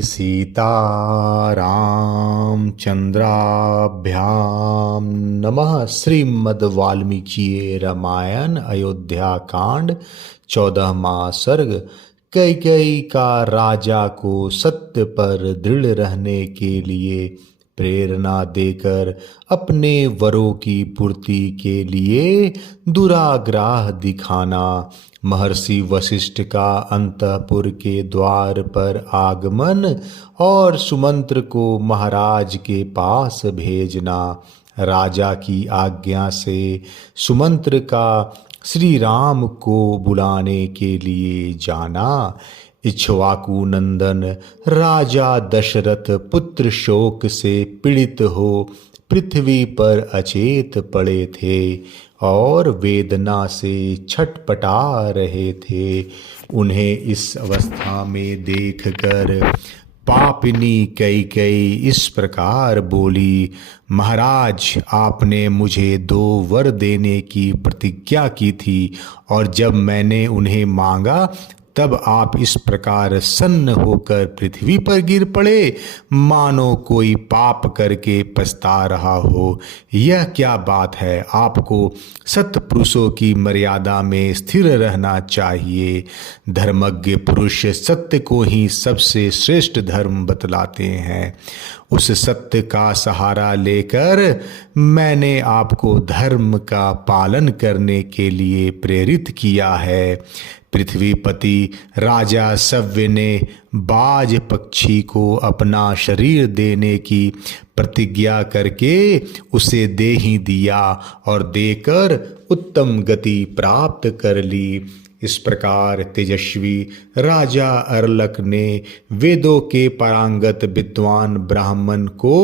सीतारामचंद्राभ्याम नमः। श्रीमद् वाल्मीकि रामायण अयोध्या कांड 14वां सर्ग। कैकेयी का राजा को सत्य पर दृढ़ रहने के लिए प्रेरणा देकर अपने वरों की पूर्ति के लिए दुराग्रह दिखाना। महर्षि वशिष्ठ का अंतःपुर के द्वार पर आगमन और सुमंत्र को महाराज के पास भेजना। राजा की आज्ञा से सुमंत्र का श्री राम को बुलाने के लिए जाना। इक्ष्वाकु नंदन राजा दशरथ पुत्र शोक से पीड़ित हो पृथ्वी पर अचेत पड़े थे और वेदना से छटपटा रहे थे। उन्हें इस अवस्था में देखकर पापिनी कैकेयी इस प्रकार बोली, महाराज, आपने मुझे 2 वर देने की प्रतिज्ञा की थी और जब मैंने उन्हें मांगा तब आप इस प्रकार सन्न होकर पृथ्वी पर गिर पड़े, मानो कोई पाप करके पछता रहा हो। यह क्या बात है? आपको सत्पुरुषों की मर्यादा में स्थिर रहना चाहिए। धर्मज्ञ पुरुष सत्य को ही सबसे श्रेष्ठ धर्म बतलाते हैं। उस सत्य का सहारा लेकर मैंने आपको धर्म का पालन करने के लिए प्रेरित किया है। पृथ्वीपति राजा सव्य ने बाज पक्षी को अपना शरीर देने की प्रतिज्ञा करके उसे दे ही दिया और देकर उत्तम गति प्राप्त कर ली। इस प्रकार तेजस्वी राजा अरलक ने वेदों के पारंगत विद्वान ब्राह्मण को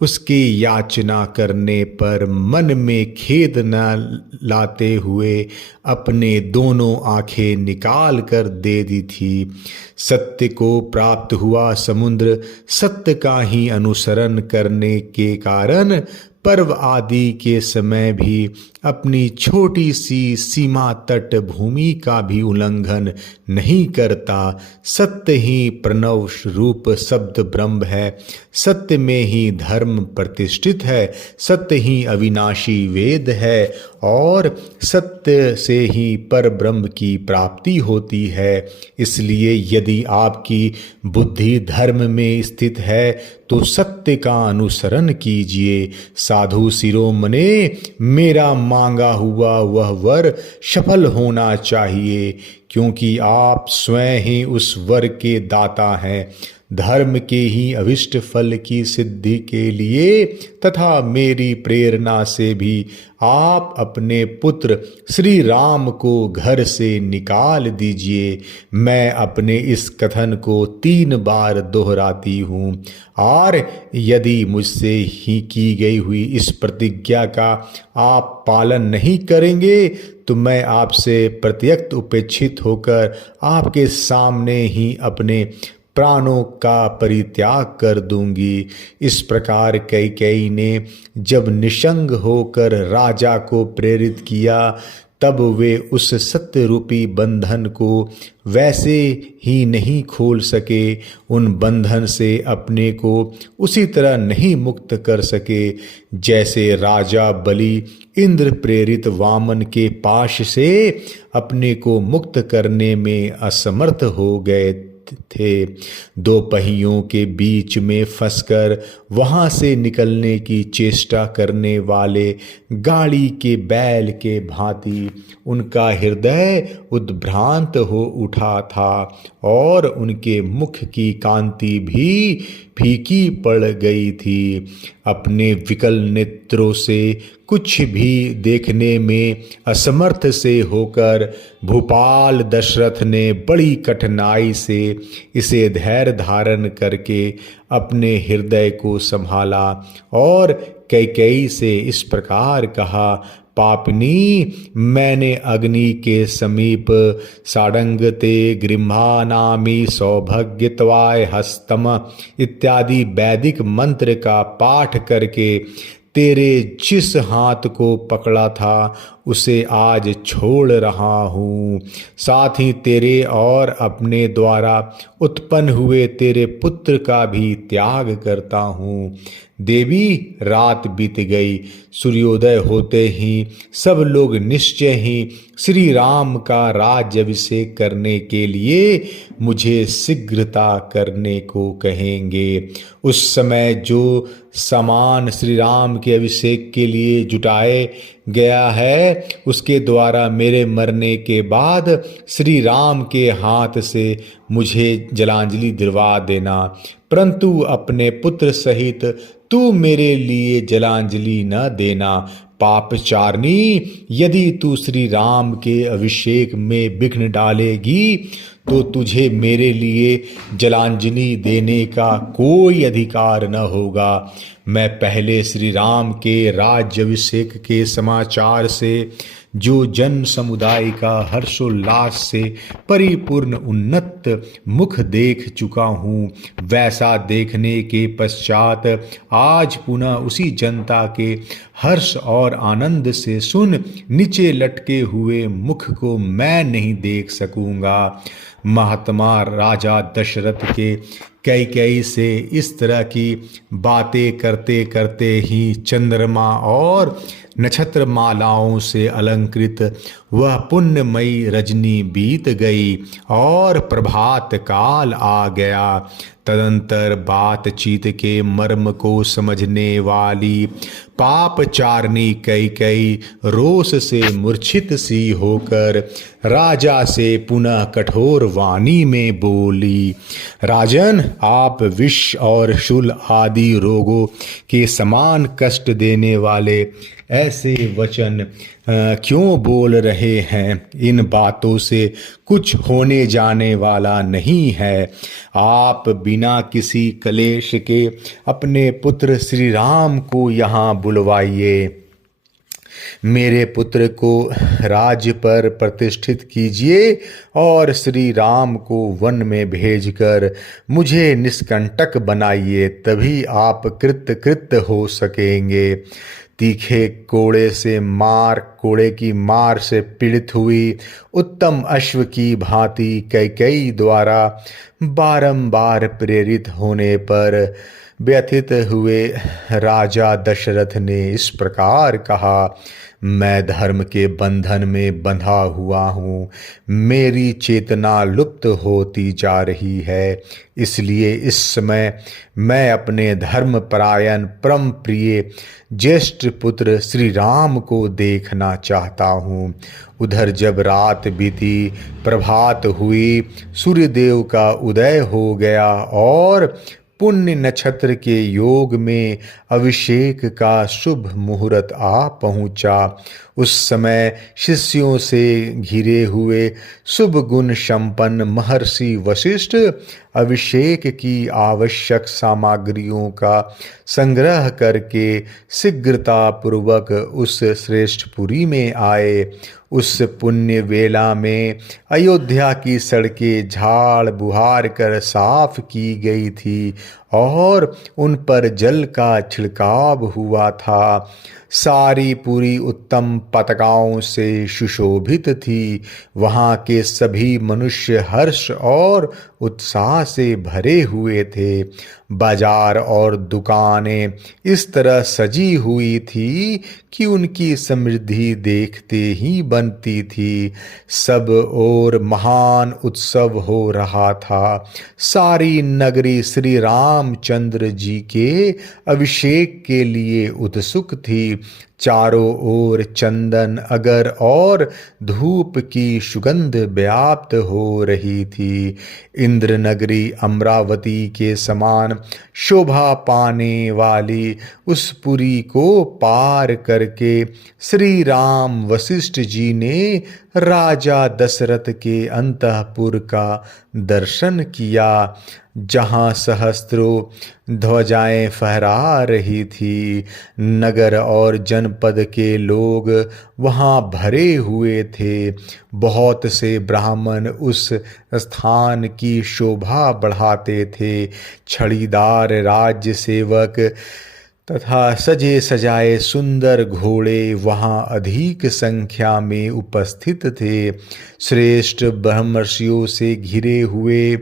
उसकी याचना करने पर मन में खेद न लाते हुए अपने दोनों आंखें निकाल कर दे दी थी। सत्य को प्राप्त हुआ समुद्र सत्य का ही अनुसरण करने के कारण पर्व आदि के समय भी अपनी छोटी सी सीमा तट भूमि का भी उल्लंघन नहीं करता। सत्य ही प्रणव रूप शब्द ब्रह्म है। सत्य में ही धर्म प्रतिष्ठित है। सत्य ही अविनाशी वेद है और सत्य से ही पर ब्रह्म की प्राप्ति होती है। इसलिए यदि आपकी बुद्धि धर्म में स्थित है तो सत्य का अनुसरण कीजिए। साधु शिरोमणे, मेरा मांगा हुआ वह वर सफल होना चाहिए, क्योंकि आप स्वयं ही उस वर के दाता हैं। धर्म के ही अभिष्ट फल की सिद्धि के लिए तथा मेरी प्रेरणा से भी आप अपने पुत्र श्री राम को घर से निकाल दीजिए। मैं अपने इस कथन को 3 बार दोहराती हूँ और यदि मुझसे ही की गई हुई इस प्रतिज्ञा का आप पालन नहीं करेंगे तो मैं आपसे प्रत्यक्ष उपेक्षित होकर आपके सामने ही अपने प्राणों का परित्याग कर दूंगी। इस प्रकार कैकेयी ने जब निशंग होकर राजा को प्रेरित किया तब वे उस सत्य रूपी बंधन को वैसे ही नहीं खोल सके, उन बंधन से अपने को उसी तरह नहीं मुक्त कर सके जैसे राजा बलि इंद्र प्रेरित वामन के पाश से अपने को मुक्त करने में असमर्थ हो गए थे। 2 पहियों के बीच में फंसकर वहां से निकलने की चेष्टा करने वाले गाड़ी के बैल के भांति उनका हृदय उद्भ्रांत हो उठा था और उनके मुख की कांति भी फीकी पड़ गई थी। अपने विकल नेत्रों से कुछ भी देखने में असमर्थ से होकर भूपाल दशरथ ने बड़ी कठिनाई से इसे धैर्य धारण करके अपने हृदय को संभाला और कैकेयी से इस प्रकार कहा, पापिनी, मैंने अग्नि के समीप साडंगते गृह्णानामि सौभाग्यत्वाय हस्तम इत्यादि वैदिक मंत्र का पाठ करके तेरे जिस हाथ को पकड़ा था उसे आज छोड़ रहा हूँ। साथ ही तेरे और अपने द्वारा उत्पन्न हुए तेरे पुत्र का भी त्याग करता हूँ। देवी, रात बीत गई। सूर्योदय होते ही सब लोग निश्चय ही श्री राम का राज्याभिषेक करने के लिए मुझे शीघ्रता करने को कहेंगे। उस समय जो सामान श्री राम के अभिषेक के लिए जुटाए गया है, उसके द्वारा मेरे मरने के बाद श्री राम के हाथ से मुझे जलांजलि दिलवा देना, परंतु अपने पुत्र सहित तू मेरे लिए जलांजलि न देना। पापचारिणी, यदि तू श्री राम के अभिषेक में विघ्न डालेगी तो तुझे मेरे लिए जलांजलि देने का कोई अधिकार न होगा। मैं पहले श्री राम के राज्याभिषेक के समाचार से जो जन समुदाय का हर्षोल्लास से परिपूर्ण उन्नत मुख देख चुका हूँ, वैसा देखने के पश्चात आज पुनः उसी जनता के हर्ष और आनंद से सुन नीचे लटके हुए मुख को मैं नहीं देख सकूँगा। महात्मा राजा दशरथ के कैकेयी से इस तरह की बातें करते करते ही चंद्रमा और नक्षत्र मालाओं से अलंकृत वह पुण्यमयी रजनी बीत गई और प्रभात काल आ गया। तदंतर बातचीत के मर्म को समझने वाली पापचारिणी कैकेयी रोष से मूर्छित सी होकर राजा से पुनः कठोर वाणी में बोली, राजन, आप विष और शूल आदि रोगों के समान कष्ट देने वाले ऐसे वचन क्यों बोल रहे हैं? इन बातों से कुछ होने जाने वाला नहीं है। आप बिना किसी क्लेश के अपने पुत्र श्री राम को यहाँ बुलवाइए। मेरे पुत्र को राज्य पर प्रतिष्ठित कीजिए और श्री राम को वन में भेजकर मुझे निष्कंटक बनाइए, तभी आप कृतकृत्य हो सकेंगे। तीखे कोड़े की मार से पीड़ित हुई उत्तम अश्व की भांति कैकेयी द्वारा बारंबार प्रेरित होने पर व्यथित हुए राजा दशरथ ने इस प्रकार कहा, मैं धर्म के बंधन में बंधा हुआ हूँ, मेरी चेतना लुप्त होती जा रही है, इसलिए इस समय मैं अपने धर्मपरायण परम प्रिय ज्येष्ठ पुत्र श्री राम को देखना चाहता हूँ। उधर जब रात बीती, प्रभात हुई, सूर्यदेव का उदय हो गया और पुण्य नक्षत्र के योग में अभिषेक का शुभ मुहूर्त आ पहुंचा। उस समय शिष्यों से घिरे हुए शुभ गुण संपन्न महर्षि वशिष्ठ अभिषेक की आवश्यक सामग्रियों का संग्रह करके शीघ्रता पूर्वक उस श्रेष्ठपुरी में आए। उस पुण्य वेला में अयोध्या की सड़कें झाड़ बुहार कर साफ की गई थी और उन पर जल का छिड़काव हुआ था। सारी पूरी उत्तम पताकाओं से सुशोभित थी। वहाँ के सभी मनुष्य हर्ष और उत्साह से भरे हुए थे। बाजार और दुकानें इस तरह सजी हुई थी कि उनकी समृद्धि देखते ही बनती थी। सब और महान उत्सव हो रहा था। सारी नगरी श्री रामचंद्र जी के अभिषेक के लिए उत्सुक थी। चारों ओर चंदन, अगर और धूप की सुगंध व्याप्त हो रही थी। इंद्र नगरी अमरावती के समान शोभा पाने वाली उस पुरी को पार करके श्री राम वशिष्ठ जी ने राजा दशरथ के अंतःपुर का दर्शन किया, जहाँ सहस्त्रों ध्वजाएं फहरा रही थी। नगर और जनपद के लोग वहाँ भरे हुए थे। बहुत से ब्राह्मण उस स्थान की शोभा बढ़ाते थे। छड़ीदार राज्य सेवक तथा सजे सजाए सुंदर घोड़े वहाँ अधिक संख्या में उपस्थित थे। श्रेष्ठ ब्रह्मर्षियों से घिरे हुए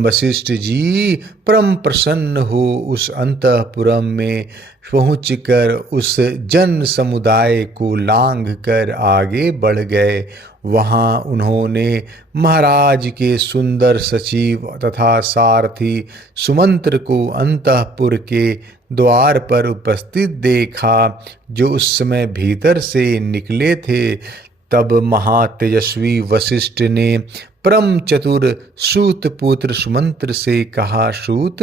वशिष्ठ जी परम प्रसन्न हो उस अंतःपुरम में पहुंचकर उस जन समुदाय को लांघ कर आगे बढ़ गए। वहाँ उन्होंने महाराज के सुंदर सचिव तथा सारथी सुमंत्र को अंतःपुर के द्वार पर उपस्थित देखा, जो उस समय भीतर से निकले थे। तब महातेजस्वी वशिष्ठ ने परम चतुर सूत पुत्र सुमंत्र से कहा, सूत,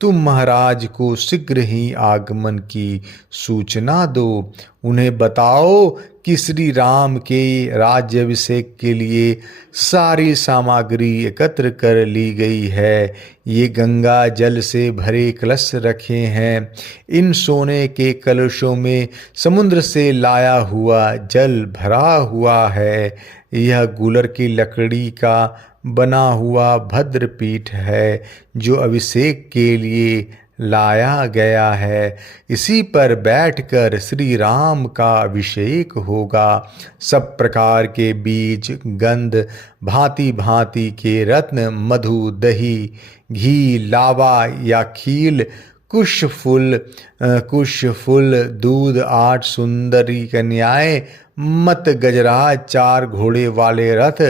तुम महाराज को शीघ्र ही आगमन की सूचना दो। उन्हें बताओ कि श्री राम के राज्याभिषेक के लिए सारी सामग्री एकत्र कर ली गई है। ये गंगा जल से भरे कलश रखे हैं। इन सोने के कलशों में समुद्र से लाया हुआ जल भरा हुआ है। यह गूलर की लकड़ी का बना हुआ भद्र पीठ है जो अभिषेक के लिए लाया गया है। इसी पर बैठकर श्री राम का अभिषेक होगा। सब प्रकार के बीज, गंध, भांति भांति के रत्न, मधु, दही, घी, लावा या खील, कुश फूल, दूध, 8 सुंदरी कन्याएं, मत गजराज, 4 घोड़े वाले रथ,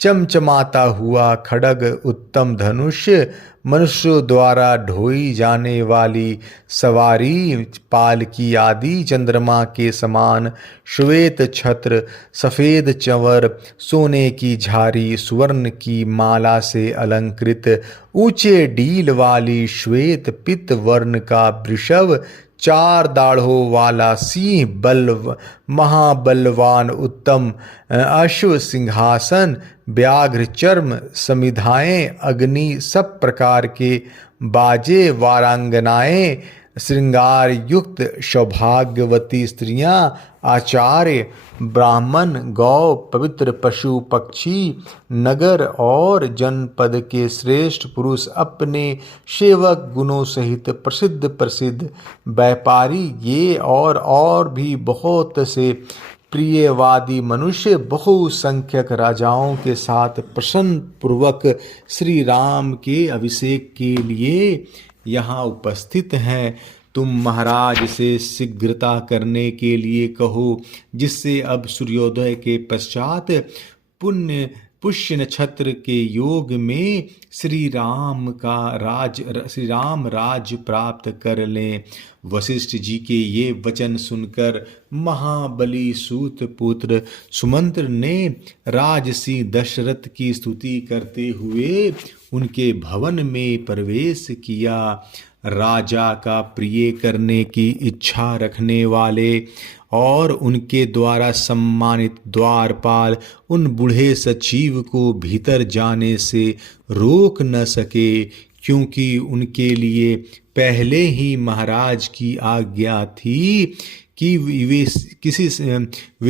चमचमाता हुआ खड्ग, उत्तम धनुष, मनुष्यों द्वारा ढोई जाने वाली सवारी, पालकी आदि, चंद्रमा के समान श्वेत छत्र, सफेद चंवर, सोने की झारी, स्वर्ण की माला से अलंकृत ऊंचे डील वाली श्वेत पित्त वर्ण का वृषभ, 4 दाढ़ों वाला सिंह, महाबलवान उत्तम अश्व, सिंहासन, व्याघ्र चर्म, समिधाएं, अग्नि, सब प्रकार के बाजे, वारांगनाएं, श्रृंगार युक्त सौभाग्यवती स्त्रियां, आचार्य, ब्राह्मण, गौ, पवित्र पशु पक्षी, नगर और जनपद के श्रेष्ठ पुरुष, अपने सेवक गुणों सहित प्रसिद्ध व्यापारी, ये और भी बहुत से प्रियवादी मनुष्य बहुसंख्यक राजाओं के साथ प्रसन्न पूर्वक श्री राम के अभिषेक के लिए यहाँ उपस्थित हैं। तुम महाराज से शीघ्रता करने के लिए कहो, जिससे अब सूर्योदय के पश्चात पुष्य नक्षत्र के योग में श्री राम राज प्राप्त कर लें। वशिष्ठ जी के ये वचन सुनकर महाबली सूत पुत्र सुमंत्र ने राजसी दशरथ की स्तुति करते हुए उनके भवन में प्रवेश किया। राजा का प्रिय करने की इच्छा रखने वाले और उनके द्वारा सम्मानित द्वारपाल उन बूढ़े सचिव को भीतर जाने से रोक न सके, क्योंकि उनके लिए पहले ही महाराज की आज्ञा थी कि वे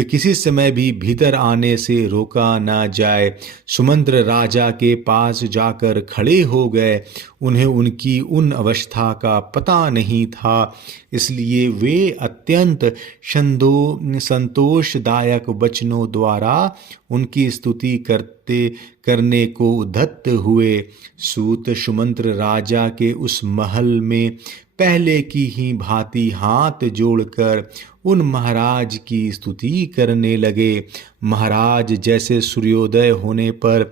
किसी समय भी भीतर आने से रोका ना जाए। सुमंत्र राजा के पास जाकर खड़े हो गए। उन्हें उनकी उन अवस्था का पता नहीं था, इसलिए वे अत्यंत संतोषदायक वचनों द्वारा उनकी स्तुति करने को उद्यत हुए। सूत सुमंत्र राजा के उस महल में पहले की ही भांति हाथ जोड़कर उन महाराज की स्तुति करने लगे। महाराज जैसे सूर्योदय होने पर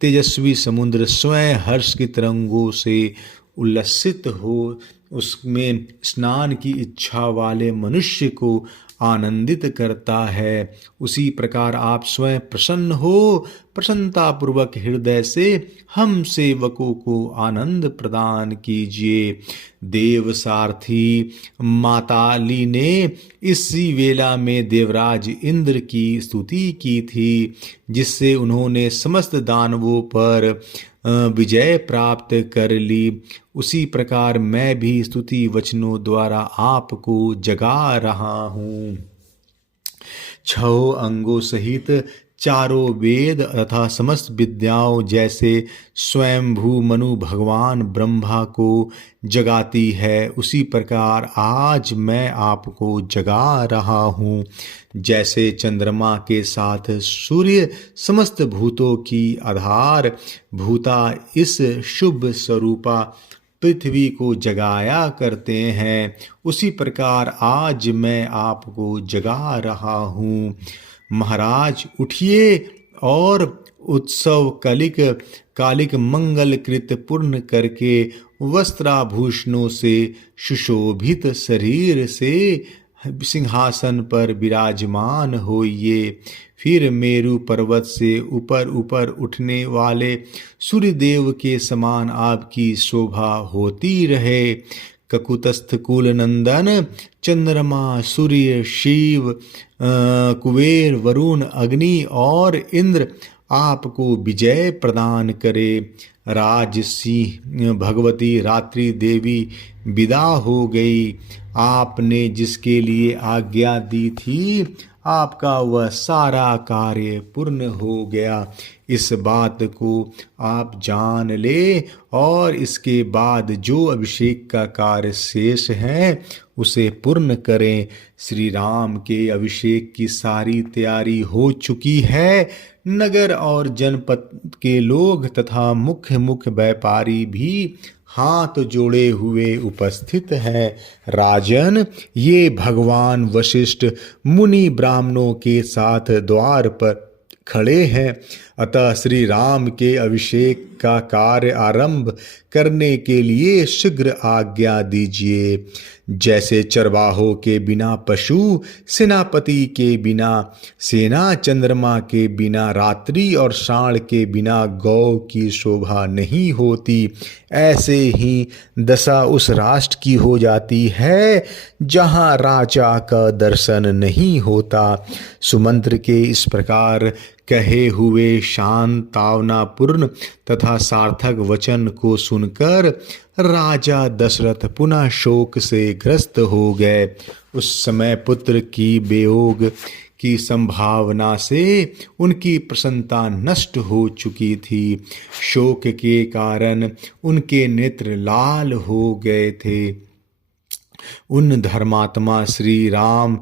तेजस्वी समुद्र स्वयं हर्ष की तरंगों से उल्लसित हो उसमें स्नान की इच्छा वाले मनुष्य को आनंदित करता है, उसी प्रकार आप स्वयं प्रसन्न हो प्रसन्नतापूर्वक हृदय से हम सेवकों को आनंद प्रदान कीजिए। देव सारथी माताली ने इसी वेला में देवराज इंद्र की स्तुति की थी, जिससे उन्होंने समस्त दानवों पर विजय प्राप्त कर ली। उसी प्रकार मैं भी स्तुति वचनों द्वारा आपको जगा रहा हूँ। 6 अंगों सहित चारों वेद तथा समस्त विद्याओं जैसे स्वयंभू मनु भगवान ब्रह्मा को जगाती है, उसी प्रकार आज मैं आपको जगा रहा हूँ। जैसे चंद्रमा के साथ सूर्य समस्त भूतों की आधार भूता इस शुभ स्वरूपा पृथ्वी को जगाया करते हैं, उसी प्रकार आज मैं आपको जगा रहा हूँ। महाराज उठिए और उत्सव कालिक मंगल कृत पूर्ण करके वस्त्राभूषणों से सुशोभित शरीर से सिंहासन पर विराजमान होइए। फिर मेरु पर्वत से ऊपर ऊपर उठने वाले सूर्यदेव के समान आपकी शोभा होती रहे। ककुतस्थ कुल नंदन चंद्रमा सूर्य शिव कुबेर वरुण अग्नि और इंद्र आपको विजय प्रदान करे। राजसी भगवती रात्रि देवी विदा हो गई। आपने जिसके लिए आज्ञा दी थी आपका वह सारा कार्य पूर्ण हो गया। इस बात को आप जान ले और इसके बाद जो अभिषेक का कार्य शेष है उसे पूर्ण करें। श्री राम के अभिषेक की सारी तैयारी हो चुकी है। नगर और जनपद के लोग तथा मुख्य व्यापारी भी हाथ जोड़े हुए उपस्थित हैं। राजन, ये भगवान वशिष्ठ मुनि ब्राह्मणों के साथ द्वार पर खड़े हैं। अतः श्री राम के अभिषेक का कार्य आरंभ करने के लिए शीघ्र आज्ञा दीजिए। जैसे चरवाहों के बिना पशु, सेनापति के बिना सेना, चंद्रमा के बिना रात्रि और साढ़ के बिना गौ की शोभा नहीं होती, ऐसे ही दशा उस राष्ट्र की हो जाती है जहाँ राजा का दर्शन नहीं होता। सुमंत्र के इस प्रकार कहे हुए शांतावनापूर्ण तथा सार्थक वचन को सुनकर राजा दशरथ पुनः शोक से ग्रस्त हो गए। उस समय पुत्र की वियोग की संभावना से उनकी प्रसन्नता नष्ट हो चुकी थी। शोक के कारण उनके नेत्र लाल हो गए थे। उन धर्मात्मा श्रीमान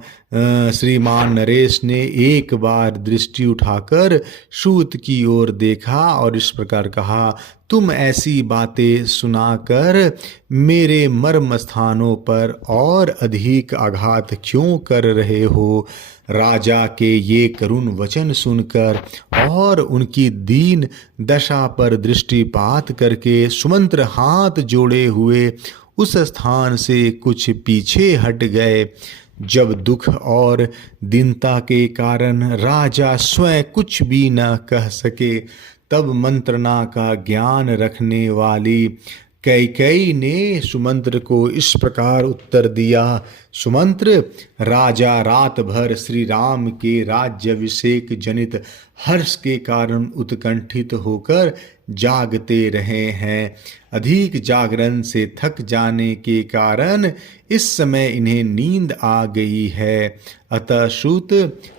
नरेश ने एक बार दृष्टि उठाकर सूत की ओर देखा और इस प्रकार कहा, तुम ऐसी बातें सुनाकर मेरे मर्म स्थानों पर और अधिक आघात क्यों कर रहे हो? राजा के ये करुण वचन सुनकर और उनकी दीन दशा पर दृष्टिपात करके सुमंत्र हाथ जोड़े हुए उस स्थान से कुछ पीछे हट गए। जब दुख और दीनता के कारण राजा स्वयं कुछ भी न कह सके, तब मंत्रणा का ज्ञान रखने वाली कैकेयी ने सुमंत्र को इस प्रकार उत्तर दिया। सुमंत्र, राजा रात भर श्री राम के राज्याभिषेक जनित हर्ष के कारण उत्कंठित होकर जागते रहे हैं। अधिक जागरण से थक जाने के कारण इस समय इन्हें नींद आ गई है। अतः सूत,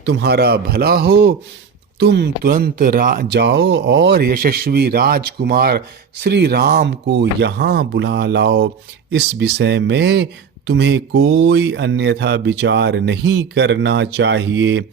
तुम्हारा भला हो, तुम तुरंत जाओ और यशस्वी राजकुमार श्री राम को यहाँ बुला लाओ। इस विषय में तुम्हें कोई अन्यथा विचार नहीं करना चाहिए।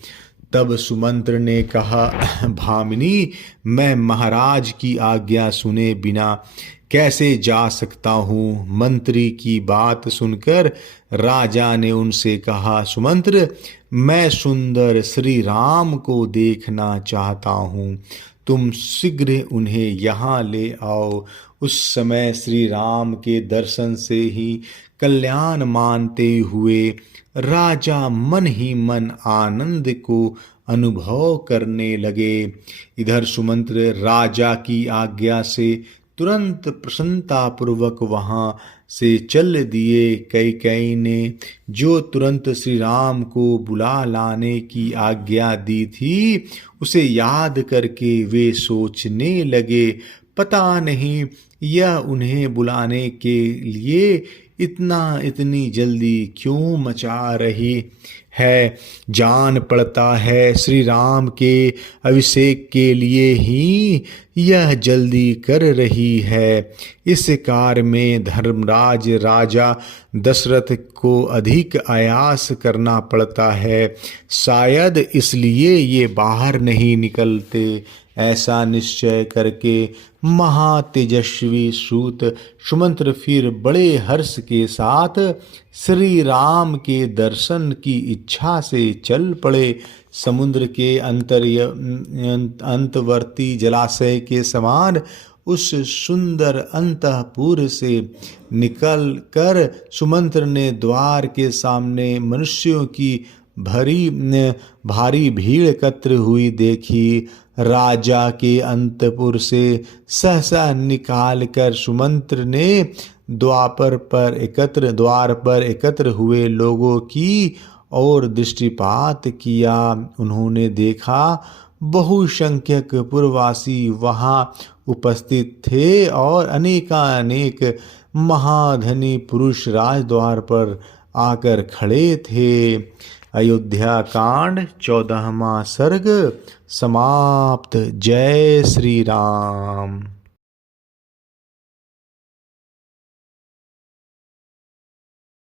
तब सुमंत्र ने कहा, भामिनी, मैं महाराज की आज्ञा सुने बिना कैसे जा सकता हूँ? मंत्री की बात सुनकर राजा ने उनसे कहा, सुमंत्र, मैं सुंदर श्री राम को देखना चाहता हूँ, तुम शीघ्र उन्हें यहाँ ले आओ। उस समय श्री राम के दर्शन से ही कल्याण मानते हुए राजा मन ही मन आनंद को अनुभव करने लगे। इधर सुमंत्र राजा की आज्ञा से तुरंत प्रसन्नता पूर्वक वहां से चल दिए। कैकेयी ने जो तुरंत श्री राम को बुला लाने की आज्ञा दी थी, उसे याद करके वे सोचने लगे, पता नहीं यह उन्हें बुलाने के लिए इतनी जल्दी क्यों मचा रही है। जान पड़ता है श्री राम के अभिषेक के लिए ही यह जल्दी कर रही है। इस कार्य में धर्मराज राजा दशरथ को अधिक आयास करना पड़ता है। शायद इसलिए ये बाहर नहीं निकलते। ऐसा निश्चय करके महातेजस्वी सूत सुमंत्र फिर बड़े हर्ष के साथ श्री राम के दर्शन की इच्छा से चल पड़े। समुद्र के अंतवर्ती जलाशय के समान उस सुंदर अंतःपुर से निकल कर सुमंत्र ने द्वार के सामने मनुष्यों की भारी भीड़ एकत्र हुई देखी। राजा के अंतपुर से सहसा निकाल कर सुमंत्र ने द्वार पर एकत्र हुए लोगों की और दृष्टिपात किया। उन्होंने देखा बहुसंख्यक पुरवासी वहां उपस्थित थे और अनेकानेक महाधनी पुरुष राजद्वार पर आकर खड़े थे। अयोध्या कांड 14वां सर्ग समाप्त। जय श्री राम।